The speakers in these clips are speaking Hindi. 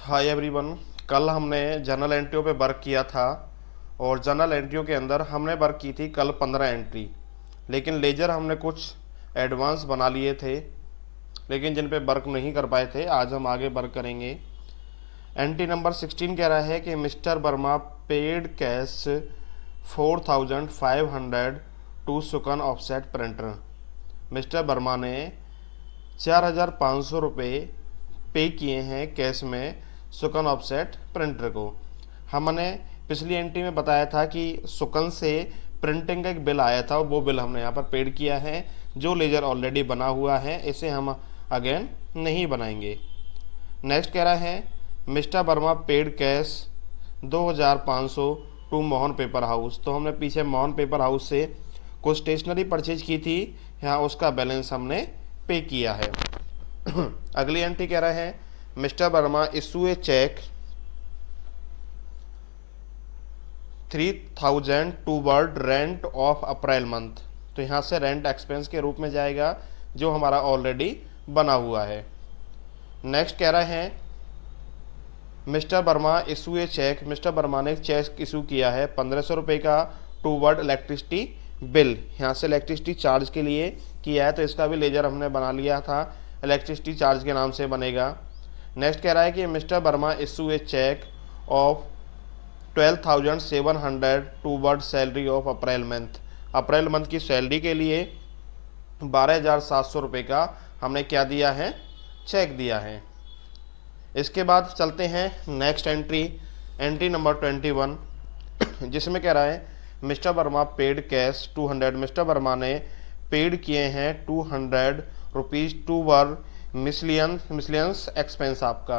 Hi everyone. कल हमने जर्नल एंट्रियों पे वर्क किया था और जर्नल एंट्रियों के अंदर हमने वर्क की थी कल 15 एंट्री। लेकिन लेजर हमने कुछ एडवांस बना लिए थे, लेकिन जिन पे वर्क नहीं कर पाए थे। आज हम आगे वर्क करेंगे। एंट्री नंबर 16 कह रहा है कि mister Verma paid cash 4500 to Sukan offset printer. Mister Verma ने 4500 रुपये पे किए हैं कैश में सुकन ऑफसेट प्रिंटर को। हमने पिछली एंट्री में बताया था कि सुकन से प्रिंटिंग का एक बिल आया था, वो बिल हमने यहाँ पर पेड किया है। जो लेजर ऑलरेडी बना हुआ है इसे हम अगेन नहीं बनाएंगे। नेक्स्ट कह रहा है mister Verma paid cash 2500 to Mohan paper house. तो हमने पीछे मोहन पेपर हाउस से कुछ स्टेशनरी परचेज की थी, यहाँ उसका बैलेंस हमने पे किया है। अगली एंट्री कह रहा है mister Verma issue a cheque 3000 toward rent of April month. तो यहाँ से रेंट एक्सपेंस के रूप में जाएगा जो हमारा ऑलरेडी बना हुआ है। नेक्स्ट कह रहा है mister Verma issue a cheque. Mister Verma ने एक चेक इशू किया है 1500 रुपये का टूवर्ड इलेक्ट्रिसिटी बिल। यहाँ से इलेक्ट्रिसिटी चार्ज के लिए किया है, तो इसका भी लेजर हमने बना लिया था, इलेक्ट्रिसिटी चार्ज के नाम से बनेगा। नेक्स्ट कह रहा है कि mister Verma issue a cheque of 12,700 toward salary of April month. April month की सैलरी के लिए 12,700 रुपये का हमने क्या दिया है, चेक दिया है। इसके बाद चलते हैं नेक्स्ट एंट्री, एंट्री नंबर 21, जिसमें कह रहा है mister Verma paid cash 200। Mister Verma ने पेड किए हैं 200 रुपीज़ टूवर्ड मिसलियंस एक्सपेंस। आपका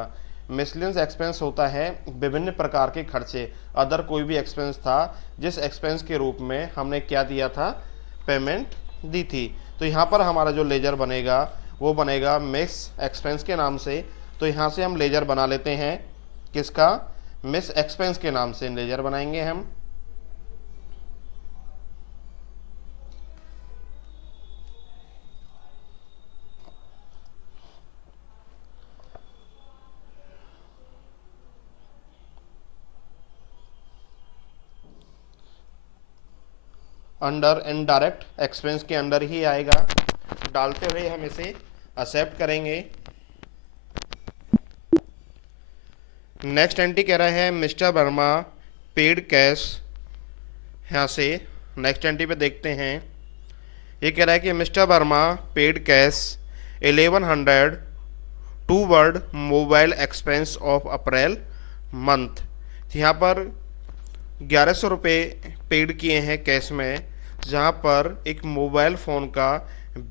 मिसलियंस एक्सपेंस होता है विभिन्न प्रकार के खर्चे, अदर कोई भी एक्सपेंस था जिस एक्सपेंस के रूप में हमने क्या दिया था, पेमेंट दी थी। तो यहाँ पर हमारा जो लेजर बनेगा वो बनेगा मिस एक्सपेंस के नाम से। तो यहाँ से हम लेजर बना लेते हैं, किसका, मिस एक्सपेंस के नाम से लेजर बनाएंगे हम। अंडर इनडायरेक्ट एक्सपेंस के अंदर ही आएगा, डालते हुए हम इसे एक्सेप्ट करेंगे। नेक्स्ट एंट्री कह रहा है मिस्टर वर्मा पेड कैश। यहाँ से नेक्स्ट एंट्री पे देखते हैं, ये कह रहा है कि mister Verma paid cash 1100 toward mobile expense of April month. यहाँ पर 1100 रुपये पेड किए हैं कैश में, जहाँ पर एक मोबाइल फ़ोन का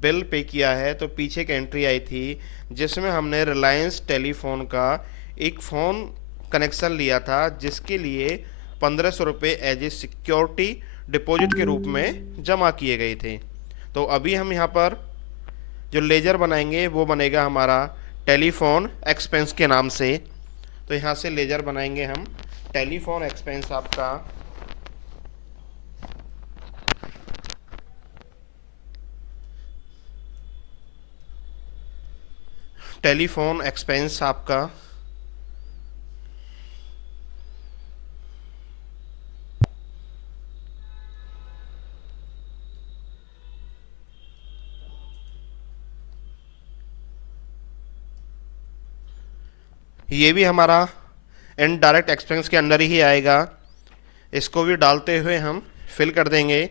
बिल पे किया है। तो पीछे एक एंट्री आई थी जिसमें हमने रिलायंस टेलीफोन का एक फ़ोन कनेक्शन लिया था, जिसके लिए 1500 रुपये एज ए सिक्योरिटी डिपॉजिट के रूप में जमा किए गए थे। तो अभी हम यहाँ पर जो लेजर बनाएंगे वो बनेगा हमारा टेलीफोन एक्सपेंस के नाम से। तो यहाँ से लेजर बनाएंगे हम टेलीफोन एक्सपेंस आपका। टेलीफोन एक्सपेंस आपका ये भी हमारा इनडायरेक्ट एक्सपेंस के अंदर ही आएगा, इसको भी डालते हुए हम फिल कर देंगे।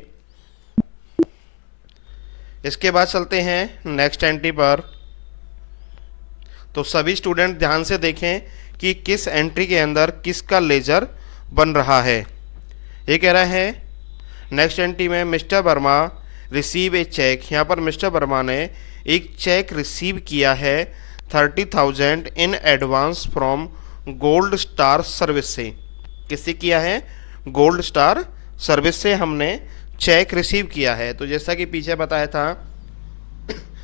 इसके बाद चलते हैं नेक्स्ट एंट्री पर। तो सभी स्टूडेंट ध्यान से देखें कि किस एंट्री के अंदर किसका लेजर बन रहा है। ये कह रहा है नेक्स्ट एंट्री में mister Verma receive a cheque. यहाँ पर मिस्टर वर्मा ने एक चेक रिसीव किया है 30,000 in advance from Gold Star Service से। किससे किया है, गोल्ड स्टार सर्विस से हमने चेक रिसीव किया है। तो जैसा कि पीछे बताया था,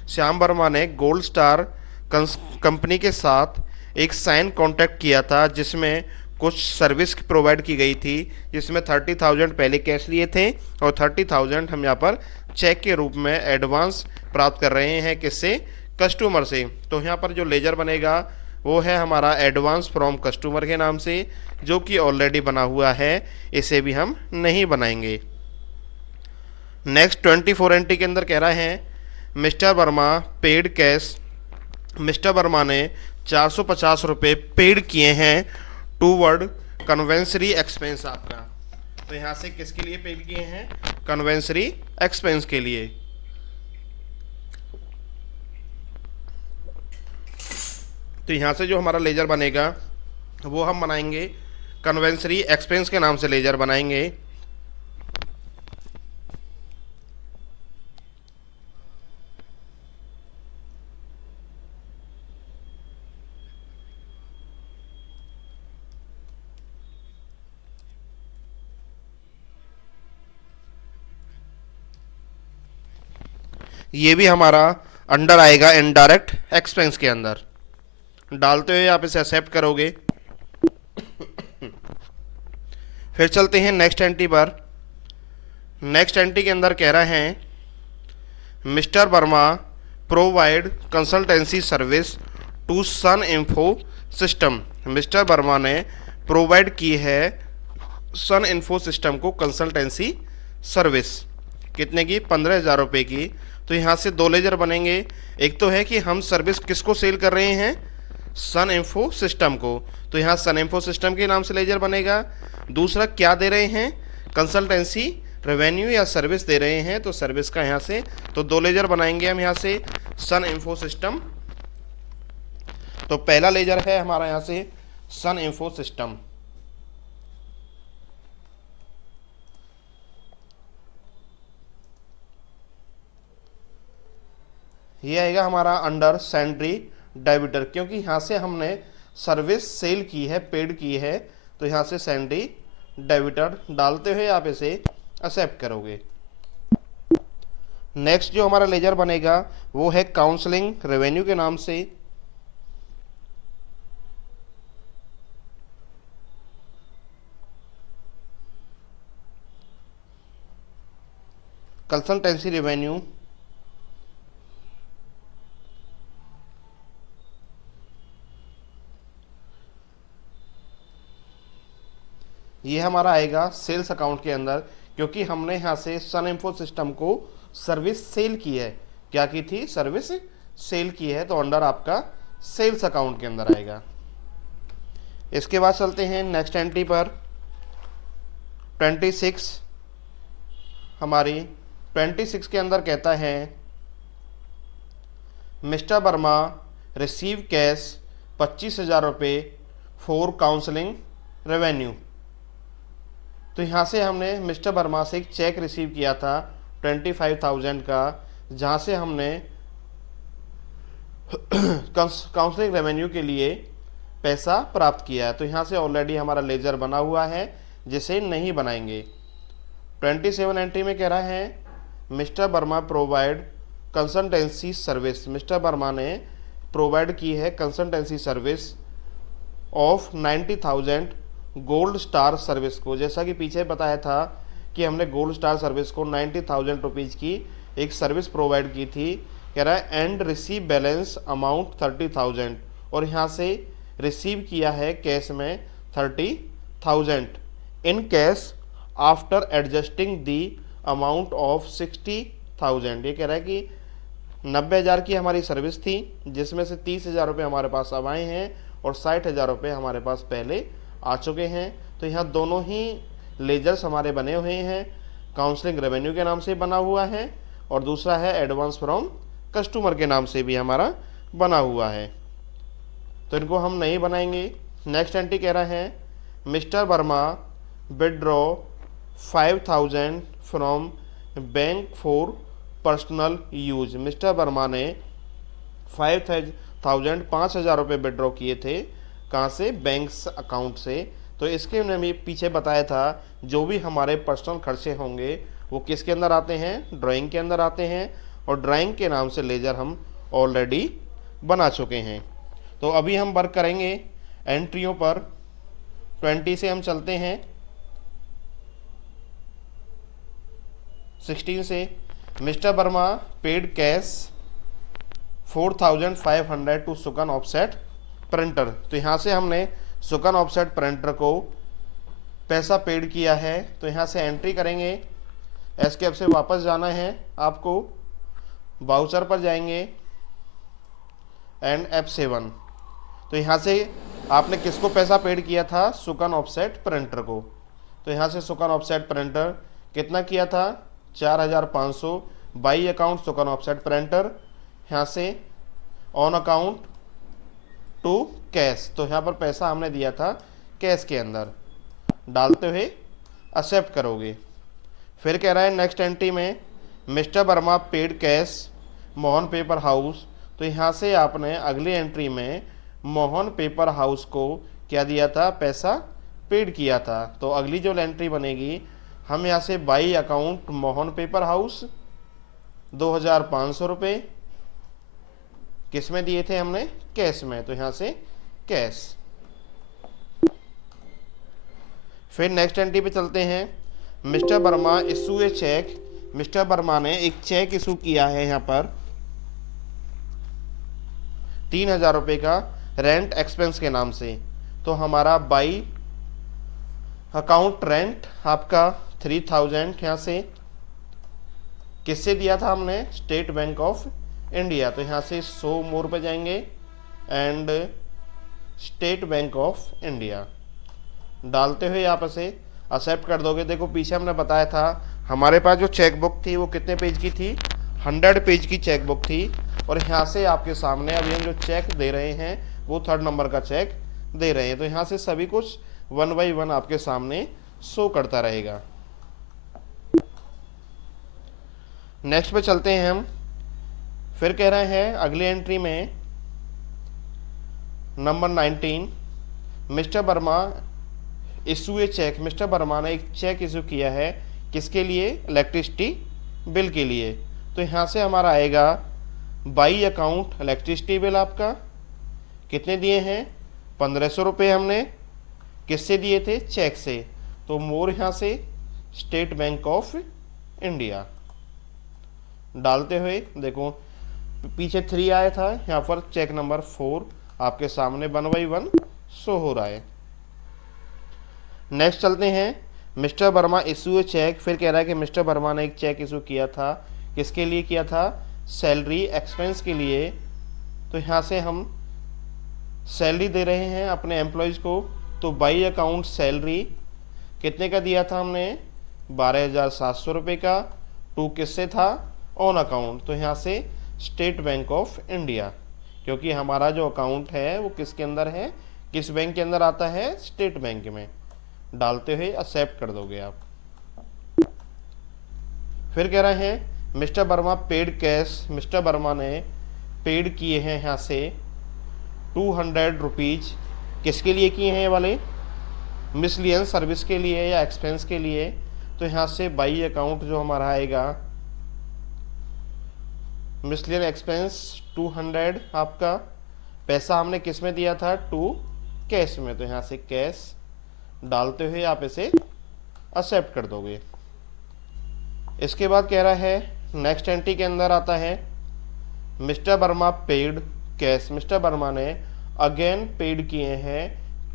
श्याम वर्मा ने गोल्ड स्टार कंपनी के साथ एक साइन कॉन्ट्रैक्ट किया था, जिसमें कुछ सर्विस प्रोवाइड की गई थी, जिसमें 30,000 पहले कैश लिए थे और 30,000 हम यहाँ पर चेक के रूप में एडवांस प्राप्त कर रहे हैं, किससे, कस्टमर से। तो यहाँ पर जो लेजर बनेगा वो है हमारा एडवांस फ्रॉम कस्टमर के नाम से, जो कि ऑलरेडी बना हुआ है, इसे भी हम नहीं बनाएंगे। नेक्स्ट 24 एंट्री के अंदर कह रहा है mister Verma paid cash, mister Verma ने 450 रुपये पेड किए हैं टूवर्ड कन्वेंसरी एक्सपेंस आपका। तो यहाँ से किसके लिए पेड किए हैं? कन्वेंसरी एक्सपेंस के लिए। तो यहाँ से जो हमारा लेजर बनेगा वो हम बनाएंगे कन्वेंसरी एक्सपेंस के नाम से लेजर बनाएंगे। ये भी हमारा अंडर आएगा इनडायरेक्ट एक्सपेंस के अंदर। डालते हुए आप इसे एक्सेप्ट करोगे। फिर चलते हैं नेक्स्ट एंट्री पर। नेक्स्ट एंट्री के अंदर कह रहे हैं mister Verma provide consultancy service to Sun Info System. Mister Verma ने प्रोवाइड की है सन इन्फो सिस्टम को कंसल्टेंसी सर्विस। कितने की? 15,000 रुपये की। तो यहाँ से दो लेजर बनेंगे। एक तो है कि हम सर्विस किसको सेल कर रहे हैं? सन इन्फो सिस्टम को। तो यहाँ सन इन्फो सिस्टम के नाम से लेजर बनेगा। दूसरा क्या दे रहे हैं? कंसल्टेंसी रेवेन्यू या सर्विस दे रहे हैं, तो सर्विस का यहाँ से तो दो लेजर बनाएंगे हम यहाँ से सन इन्फो सिस्टम। तो पहला लेजर है हमारा यहाँ से सन इन्फो सिस्टम। ये आएगा हमारा अंडर सैंड्री डेबिटर, क्योंकि यहाँ से हमने सर्विस सेल की है, पेड की है, तो यहाँ से सैंड्री डेबिटर डालते हुए आप इसे एक्सेप्ट करोगे। नेक्स्ट जो हमारा लेजर बनेगा वो है काउंसलिंग रेवेन्यू के नाम से। कंसल्टेंसी रेवेन्यू ये हमारा आएगा सेल्स अकाउंट के अंदर, क्योंकि हमने यहाँ से सन इन्फो सिस्टम को सर्विस सेल की है। क्या की थी? सर्विस सेल की है, तो अंडर आपका सेल्स अकाउंट के अंदर आएगा। इसके बाद चलते हैं नेक्स्ट एंट्री पर। 26 हमारी 26 के अंदर कहता है मिस्टर वर्मा रिसीव कैश 25,000 रुपये फॉर काउंसलिंग रेवेन्यू। तो यहाँ से हमने मिस्टर वर्मा से एक चेक रिसीव किया था 25,000 का, जहाँ से हमने काउंसलिंग रेवेन्यू के लिए पैसा प्राप्त किया है। तो यहाँ से ऑलरेडी हमारा लेजर बना हुआ है, जिसे नहीं बनाएंगे। 27 एंट्री में कह रहा है mister Verma provide consultancy service. Mister Verma ने प्रोवाइड की है consultancy service of 90,000 gold Star service को। जैसा कि पीछे बताया था कि हमने गोल्ड स्टार सर्विस को 90,000 रुपीज़ की एक सर्विस प्रोवाइड की थी। कह रहा है एंड रिसीव बैलेंस अमाउंट 30,000, और यहाँ से रिसीव किया है कैश में 30,000 in cash after adjusting the amount of 60,000। ये कह रहा है कि 90,000 की हमारी सर्विस थी, जिसमें से 30,000 रुपये हमारे पास अब आए हैं और 60,000 रुपये हमारे पास पहले आ चुके हैं। तो यहाँ दोनों ही लेजर्स हमारे बने हुए हैं। काउंसलिंग रेवेन्यू के नाम से बना हुआ है, और दूसरा है एडवांस फ्रॉम कस्टमर के नाम से भी हमारा बना हुआ है। तो इनको हम नहीं बनाएंगे। नेक्स्ट एंट्री कह रहा है mister Verma withdraw 5,000 from bank for personal use. Mister Verma ने 5,000 रुपये विड्रॉ किए थे। कहाँ से? बैंक अकाउंट से। तो इसके हमने पीछे बताया था जो भी हमारे पर्सनल खर्चे होंगे वो किसके अंदर आते हैं? ड्राइंग के अंदर आते हैं, और ड्राइंग के नाम से लेजर हम ऑलरेडी बना चुके हैं। तो अभी हम वर्क करेंगे एंट्रियों पर। 20 से हम चलते हैं 16 से। Mister Verma paid cash 4,500 to Sukan offset printer, तो यहाँ से हमने सुकन ऑफसेट प्रिंटर को पैसा पेड किया है, तो यहाँ से एंट्री करेंगे। एस्केप से वापस जाना है आपको, बाउचर पर जाएंगे एंड F7। तो यहाँ से आपने किसको पैसा पेड किया था? सुकन ऑफसेट प्रिंटर को। तो यहाँ से सुकन ऑफसेट प्रिंटर कितना किया था? 4500 बाई अकाउंट सुकन ऑफसेट प्रिंटर, यहाँ से ऑन अकाउंट टू कैश। तो यहाँ पर पैसा हमने दिया था कैश के अंदर, डालते हुए एक्सेप्ट करोगे। फिर कह रहा है नेक्स्ट एंट्री में mister Verma paid cash Mohan paper house. तो यहाँ से आपने अगली एंट्री में मोहन पेपर हाउस को क्या दिया था? पैसा पेड किया था। तो अगली जो एंट्री बनेगी, हम यहाँ से by account Mohan paper house 2500 रुपये किस में दिए थे हमने? कैश में। तो यहाँ से कैश। फिर नेक्स्ट एंट्री पे चलते हैं। Mister Verma issue a cheque. Mister Verma ने एक चेक इशू किया है यहाँ पर 3000 रुपये का रेंट एक्सपेंस के नाम से। तो हमारा बाई अकाउंट रेंट आपका 3000 यहाँ से किससे दिया था हमने? State bank of India. तो यहाँ से 100 मोर पे जाएंगे and state bank of India डालते हुए आप इसे एक्सेप्ट कर दोगे। देखो पीछे हमने बताया था हमारे पास जो चेक बुक थी वो कितने पेज की थी? 100 पेज की चेक बुक थी। और यहाँ से आपके सामने अभी हम जो चेक दे रहे हैं वो 3rd नंबर का चेक दे रहे हैं। तो यहाँ से सभी कुछ 1 बाई 1 आपके सामने शो करता रहेगा। नेक्स्ट पे चलते हैं हम। फिर कह रहे हैं अगली एंट्री में number 19 mister Verma issue a cheque. Mister Verma ने एक चेक इशू किया है किसके लिए? इलेक्ट्रिसिटी बिल के लिए। तो यहाँ से हमारा आएगा बाई अकाउंट इलेक्ट्रिसिटी बिल आपका कितने दिए हैं? 1500 रुपये हमने किससे दिए थे? चेक से। तो मोर यहाँ से स्टेट बैंक ऑफ इंडिया डालते हुए देखो पीछे 3 आया था, यहाँ पर चेक नंबर 4 आपके सामने 1 बाई 1 शो हो रहा है। नेक्स्ट चलते हैं mister Verma issue a cheque. फिर कह रहा है कि मिस्टर वर्मा ने एक चेक इशू किया था किसके लिए किया था? सैलरी एक्सपेंस के लिए। तो यहाँ से हम सैलरी दे रहे हैं अपने एम्प्लॉयज़ को। तो बाई अकाउंट सैलरी कितने का दिया था हमने? 12,700 रुपये का। टू किससे था? On account. तो यहाँ से स्टेट बैंक ऑफ इंडिया, क्योंकि हमारा जो अकाउंट है वो किसके अंदर है? किस बैंक के अंदर आता है? स्टेट बैंक में। डालते हुए एक्सेप्ट कर दोगे आप। फिर कह रहे हैं mister Verma paid cash. Mister Verma ने पेड किए हैं यहाँ से 200 रुपीज़ किसके लिए किए हैं? ये वाले मिसलियन सर्विस के लिए या एक्सपेंस के लिए। तो यहाँ से बाई अकाउंट जो हमारा आएगा मिसलियन एक्सपेंस 200 आपका पैसा हमने किस में दिया था? टू कैश में। तो यहाँ से कैश डालते हुए आप इसे एक्सेप्ट कर दोगे। इसके बाद कह रहा है नेक्स्ट एंट्री के अंदर आता है mister Verma paid cash. Mister Verma ने अगेन पेड किए हैं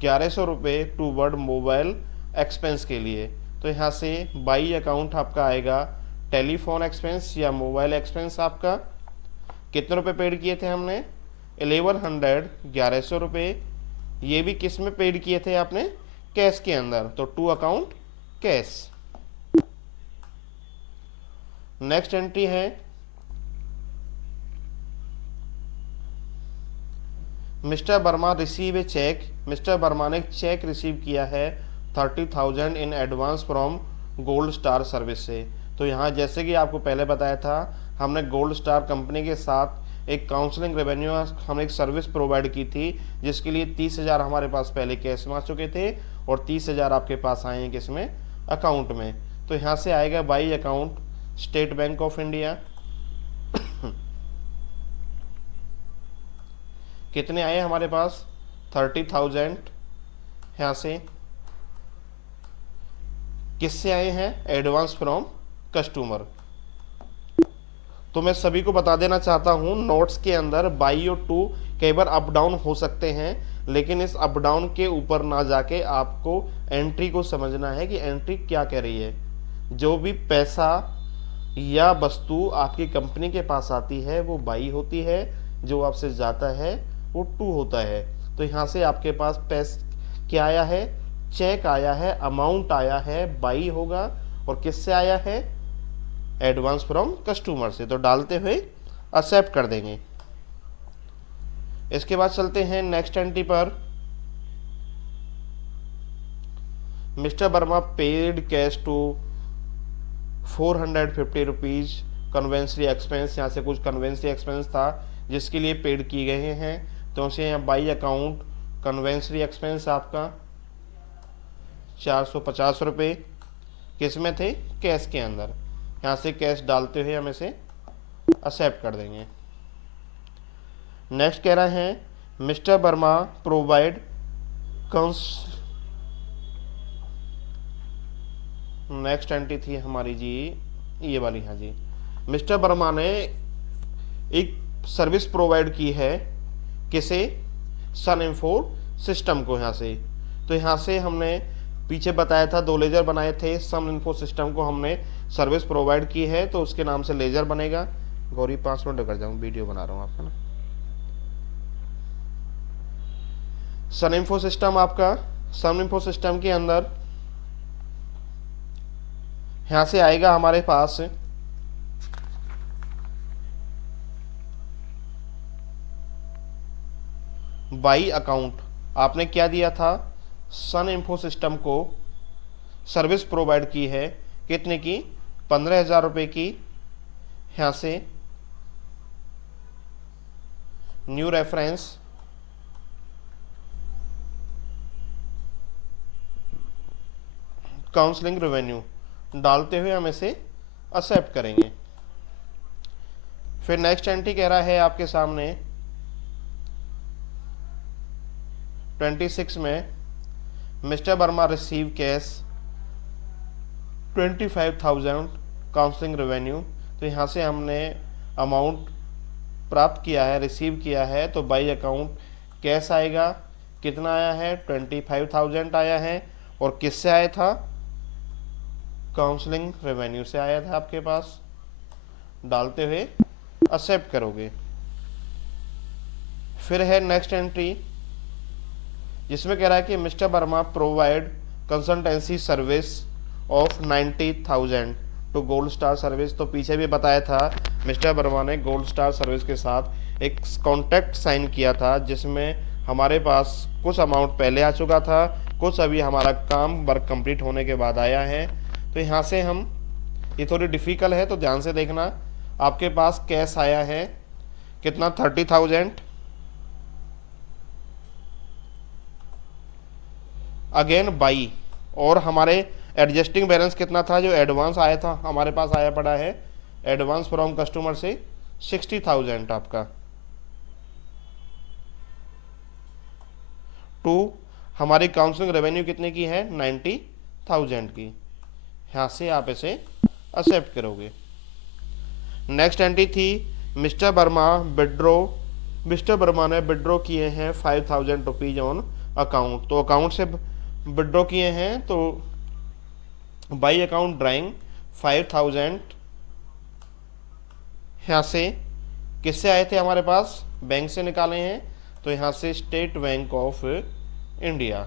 1100 रुपये टूवर्ड मोबाइल एक्सपेंस के लिए। तो यहाँ से बाई अकाउंट आपका आएगा टेलीफोन एक्सपेंस या मोबाइल एक्सपेंस आपका कितने रुपए पेड किए थे हमने? 1100 रुपये। ये भी किस में पेड किए थे आपने? कैश के अंदर। तो to account cash. Next entry है mister Verma receive a cheque. Mister Verma ने एक चेक रिसीव किया है 30,000 in advance from Gold Star Service से। तो यहाँ जैसे कि आपको पहले बताया था हमने गोल्ड स्टार कंपनी के साथ एक काउंसलिंग रेवेन्यू हमने एक सर्विस प्रोवाइड की थी जिसके लिए 30,000 हमारे पास पहले कैश में आ चुके थे और 30,000 आपके पास आए हैं किसमें? अकाउंट में। तो यहाँ से आएगा by account state bank of India कितने आए हमारे पास? 30,000। यहाँ से किससे आए हैं? Advance from customer. तो मैं सभी को बता देना चाहता हूँ नोट्स के अंदर बाई और टू कई बार अप डाउन हो सकते हैं, लेकिन इस अप डाउन के ऊपर ना जाके आपको एंट्री को समझना है कि एंट्री क्या कह रही है। जो भी पैसा या वस्तु आपकी कंपनी के पास आती है वो बाई होती है, जो आपसे जाता है वो टू होता है। तो यहाँ से आपके पास क्या आया है, चेक आया है, अमाउंट आया है, बाई होगा, और किससे आया है, एडवांस फ्रॉम कस्टमर से। तो डालते हुए एक्सेप्ट कर देंगे। इसके बाद चलते हैं नेक्स्ट एंट्री पर। Mister Verma paid cash to 450 rupees conveyance expense. यहाँ से कुछ कन्वेंसरी एक्सपेंस था जिसके लिए पेड किए गए हैं, तो उसे यहाँ बाई अकाउंट कन्वेंसरी एक्सपेंस आपका 450 रुपये किस में थे, कैश के अंदर। यहाँ से कैश डालते हुए हम इसे एक्सेप्ट कर देंगे। नेक्स्ट कह रहे हैं mister Verma provide next entry थी हमारी जी ये वाली। हाँ जी, मिस्टर वर्मा ने एक सर्विस प्रोवाइड की है, किसे, सन इन्फो सिस्टम को। यहाँ से तो यहाँ से हमने पीछे बताया था 2 लेजर बनाए थे, सन इन्फो सिस्टम को हमने सर्विस प्रोवाइड की है तो उसके नाम से लेजर बनेगा। गौरी 5 मिनट कर जाऊँ, वीडियो बना रहा हूँ आपका ना। सन इन्फो सिस्टम आपका, सन इन्फो सिस्टम के अंदर यहाँ से आएगा हमारे पास बाई अकाउंट। आपने क्या दिया था, सन इन्फो सिस्टम को सर्विस प्रोवाइड की है, कितने की, 15,000 रुपये की। यहाँ से न्यू रेफरेंस काउंसलिंग रेवेन्यू डालते हुए हम इसे एक्सेप्ट करेंगे। फिर नेक्स्ट एंट्री कह रहा है आपके सामने 26 में mister Verma receive cash 25,000 counselling revenue. तो यहाँ से हमने अमाउंट प्राप्त किया है, रिसीव किया है, तो बाई अकाउंट कैश आएगा, कितना आया है, 25,000 आया है, और किससे आया था, काउंसलिंग रेवेन्यू से आया था आपके पास। डालते हुए एक्सेप्ट करोगे। फिर है नेक्स्ट एंट्री जिसमें कह रहा है कि mister Verma provide consultancy service of 90,000 to Gold Star Service. तो पीछे भी बताया था मिस्टर वर्मा ने गोल्ड स्टार सर्विस के साथ एक कॉन्ट्रैक्ट साइन किया था, जिसमें हमारे पास कुछ अमाउंट पहले आ चुका था, कुछ अभी हमारा काम वर्क कंप्लीट होने के बाद आया है। तो यहाँ से हम, ये थोड़ी डिफ़िकल्ट है तो ध्यान से देखना। आपके पास कैश आया है कितना, 30,000, अगेन बाई, और हमारे एडजस्टिंग बैलेंस कितना था, जो एडवांस आया था हमारे पास आया पड़ा है एडवांस फ्रॉम कस्टमर से 60,000 आपका, टू हमारी काउंसलिंग रेवेन्यू कितने की है, 90,000 की। यहाँ से आप इसे एक्सेप्ट करोगे। नेक्स्ट एंट्री थी mister Verma withdraw. Mister Verma ने विड्रॉ किए हैं 5,000 रुपीज ऑन अकाउंट। तो अकाउंट से विड्रॉ किए हैं, तो बाई अकाउंट ड्राइंग 5,000 यहाँ से किससे आए थे हमारे पास, बैंक से निकाले हैं, तो यहाँ से स्टेट बैंक ऑफ इंडिया।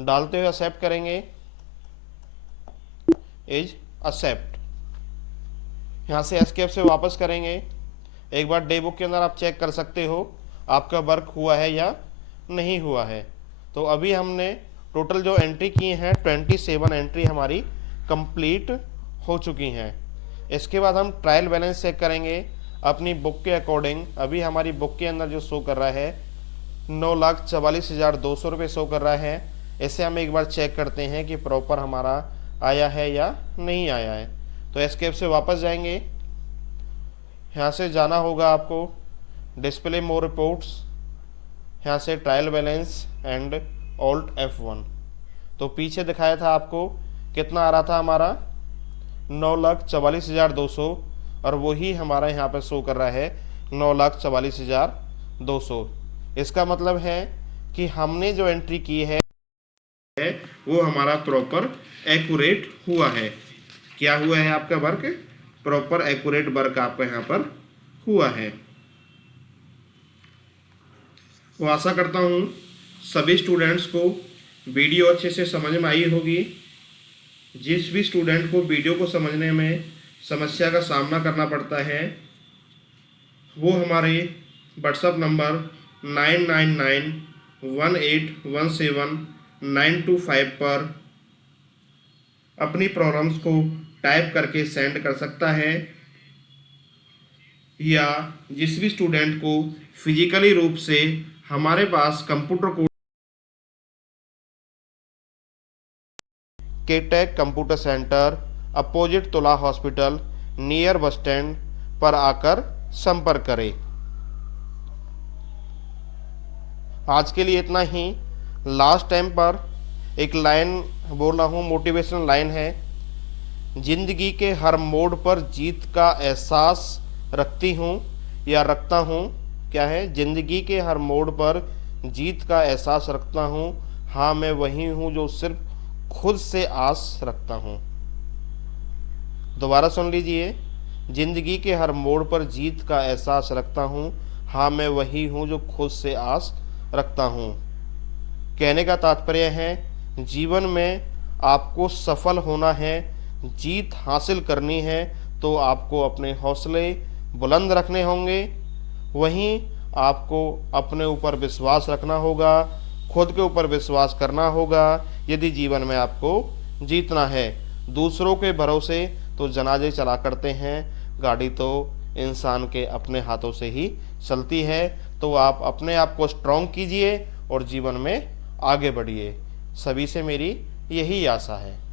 डालते हुए एक्सेप्ट करेंगे, इज एक्सेप्ट। यहाँ से एस्केप से वापस करेंगे। एक बार डे बुक के अंदर आप चेक कर सकते हो आपका वर्क हुआ है या नहीं हुआ है। तो अभी हमने टोटल जो एंट्री की हैं 27 एंट्री हमारी कंप्लीट हो चुकी हैं। इसके बाद हम ट्रायल बैलेंस चेक करेंगे अपनी बुक के अकॉर्डिंग। अभी हमारी बुक के अंदर जो शो कर रहा है 9,44,200 रुपये शो कर रहा है। इसे हम एक बार चेक करते हैं कि प्रॉपर हमारा आया है या नहीं आया है। तो एस्केप से वापस जाएंगे, यहाँ से जाना होगा आपको डिस्प्ले मोर रिपोर्ट्स, यहाँ से trial balance and alt F1। तो पीछे दिखाया था आपको कितना आ रहा था हमारा 9,44,200, और वही हमारा यहाँ पर शो कर रहा है 9,44,200। इसका मतलब है कि हमने जो एंट्री की है वो हमारा प्रॉपर एक्यूरेट हुआ है। क्या हुआ है आपका वर्क? प्रॉपर एक्यूरेट वर्क आपका यहाँ पर हुआ है। तो आशा करता हूँ सभी स्टूडेंट्स को वीडियो अच्छे से समझ में आई होगी। जिस भी स्टूडेंट को वीडियो को समझने में समस्या का सामना करना पड़ता है वो हमारे व्हाट्सएप नंबर 9991817925 पर अपनी प्रॉब्लम्स को टाइप करके सेंड कर सकता है, या जिस भी स्टूडेंट को फिजिकली रूप से हमारे पास कंप्यूटर कोर्स केटेक computer centre opposite Tula hospital near bus stand पर आकर संपर्क करें। आज के लिए इतना ही। लास्ट टाइम पर एक लाइन बोल रहा हूँ, मोटिवेशनल लाइन है। जिंदगी के हर मोड़ पर जीत का एहसास रखती हूँ या रखता हूँ। क्या है? जिंदगी के हर मोड़ पर जीत का एहसास रखता हूँ। हाँ, मैं वही हूँ जो सिर्फ खुद से आस रखता हूँ। दोबारा सुन लीजिए। जिंदगी के हर मोड़ पर जीत का एहसास रखता हूँ। हाँ, मैं वही हूँ जो खुद से आस रखता हूँ। कहने का तात्पर्य है जीवन में आपको सफल होना है, जीत हासिल करनी है तो आपको अपने हौसले बुलंद रखने होंगे। वहीं आपको अपने ऊपर विश्वास रखना होगा, खुद के ऊपर विश्वास करना होगा यदि जीवन में आपको जीतना है। दूसरों के भरोसे तो जनाजे चला करते हैं, गाड़ी तो इंसान के अपने हाथों से ही चलती है। तो आप अपने आप को स्ट्रॉन्ग कीजिए और जीवन में आगे बढ़िए। सभी से मेरी यही आशा है।